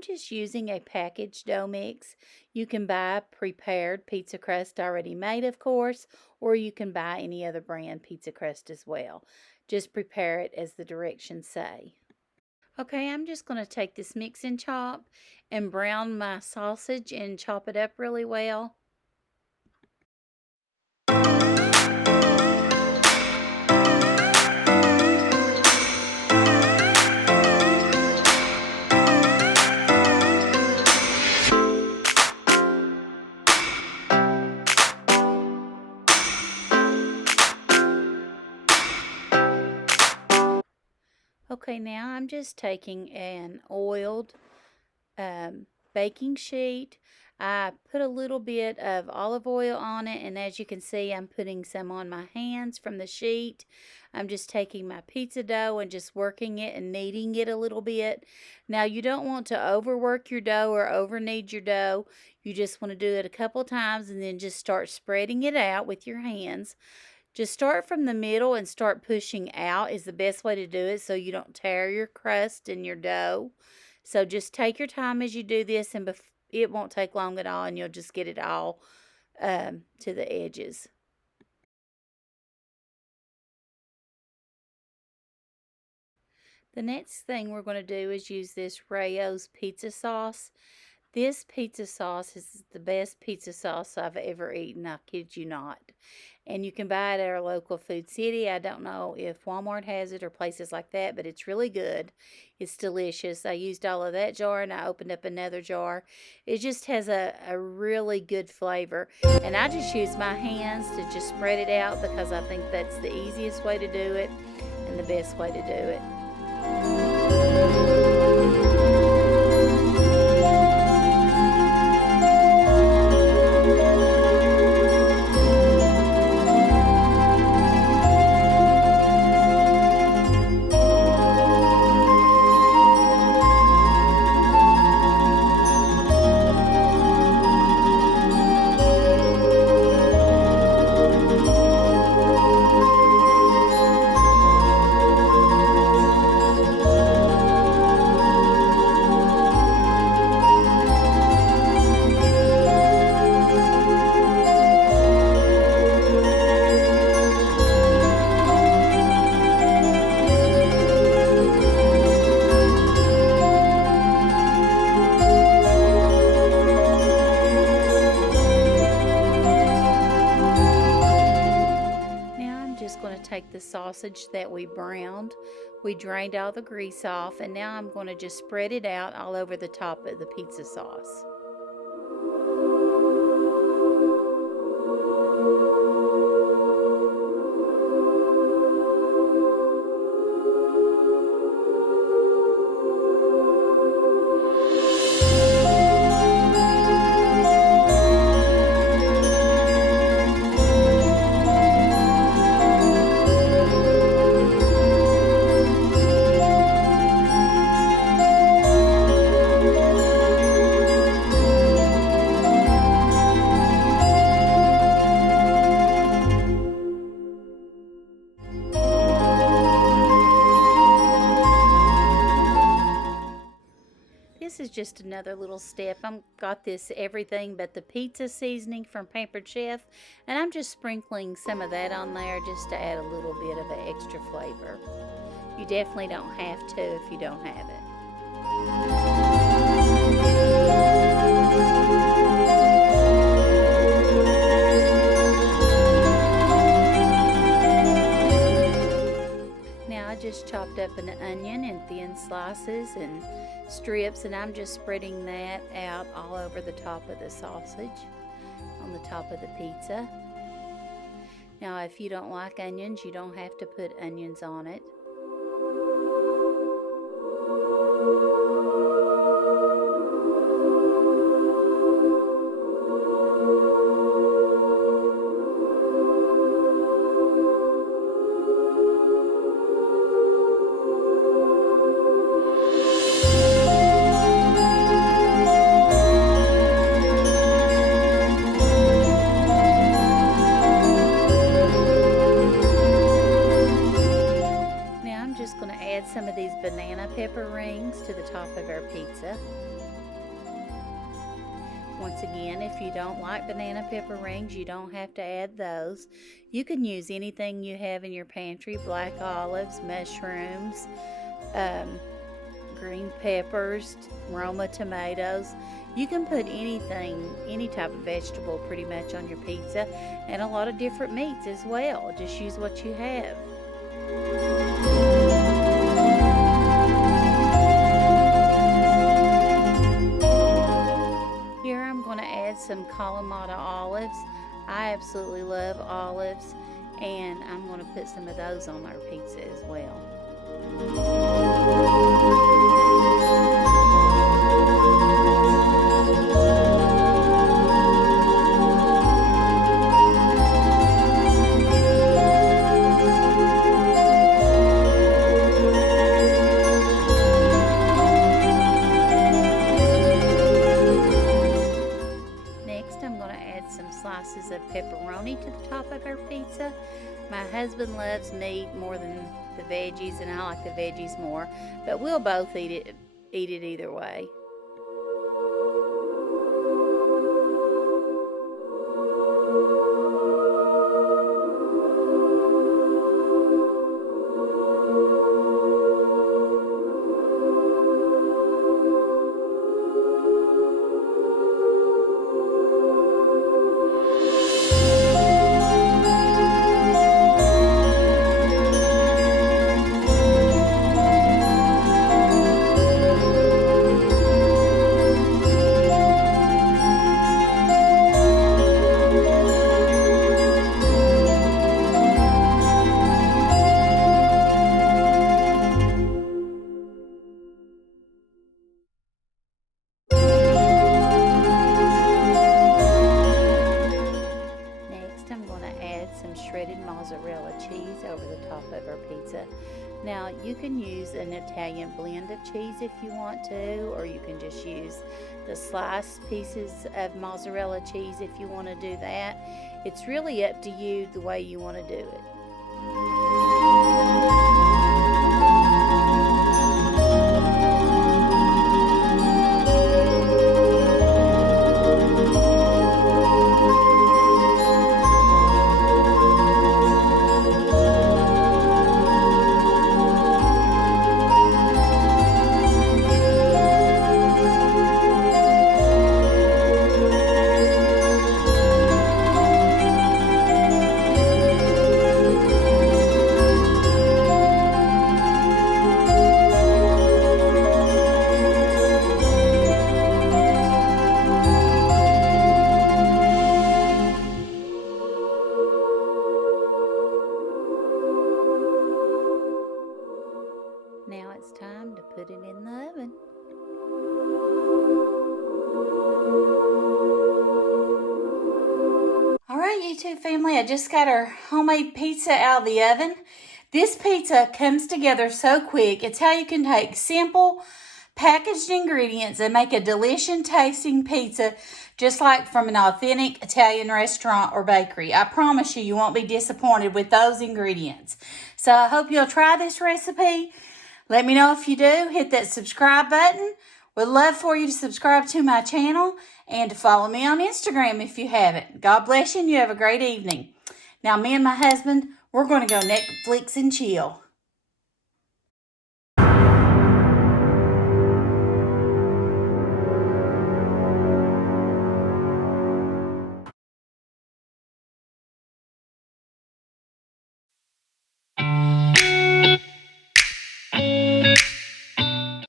I'm just using a packaged dough mix. You can buy prepared pizza crust already made, of course, or you can buy any other brand pizza crust as well. Just prepare it as the directions say. Okay, I'm just going to take this mix and chop and brown my sausage and chop it up really well. Okay, now I'm just taking an oiled baking sheet. I put a little bit of olive oil on it, and as you can see, I'm putting some on my hands from the sheet. I'm just taking my pizza dough and just working it and kneading it a little bit. Now, you don't want to overwork your dough or over knead your dough. You just want to do it a couple times and then just start spreading it out with your hands. Just start from the middle and start pushing out is the best way to do it so you don't tear your crust and your dough. So just take your time as you do this, and it won't take long at all, and you'll just get it all to the edges. The next thing we're going to do is use this Rayo's pizza sauce. This pizza sauce is the best pizza sauce I've ever eaten, I kid you not. And you can buy it at our local Food City. I don't know if Walmart has it or places like that, but it's really good. It's delicious. I used all of that jar and I opened up another jar. It just has a really good flavor. And I just use my hands to just spread it out because I think that's the easiest way to do it and the best way to do it. Take the sausage that we browned. We drained all the grease off, and now I'm going to just spread it out all over the top of the pizza sauce. This is just another little step. I've got this everything but the pizza seasoning from Pampered Chef, and I'm just sprinkling some of that on there just to add a little bit of an extra flavor. You definitely don't have to if you don't have it. Now I just chopped up an onion in thin slices and strips, and I'm just spreading that out all over the top of the sausage on the top of the pizza. Now if you don't like onions, you don't have to put onions on it. Some of these banana pepper rings to the top of our pizza. Once again, if you don't like banana pepper rings, you don't have to add those. You can use anything you have in your pantry, black olives, mushrooms, green peppers, Roma tomatoes. You can put anything, any type of vegetable pretty much on your pizza, and a lot of different meats as well. Just use what you have. Here I'm going to add some kalamata olives. I absolutely love olives, and I'm going to put some of those on our pizza as well. Slices of pepperoni to the top of our pizza. My husband loves meat more than the veggies, and I like the veggies more, but we'll both eat it either way. Some shredded mozzarella cheese over the top of our pizza. Now you can use an Italian blend of cheese if you want to, or you can just use the sliced pieces of mozzarella cheese if you want to do that. It's really up to you the way you want to do it. Now it's time to put it in the oven. All right, YouTube family, I just got our homemade pizza out of the oven. This pizza comes together so quick. It's how you can take simple packaged ingredients and make a delicious tasting pizza just like from an authentic Italian restaurant or bakery. I promise you, you won't be disappointed with those ingredients. So I hope you'll try this recipe. Let me know if you do. Hit that subscribe button. Would love for you to subscribe to my channel and to follow me on Instagram if you haven't. God bless you and you have a great evening. Now, me and my husband, we're going to go Netflix and chill.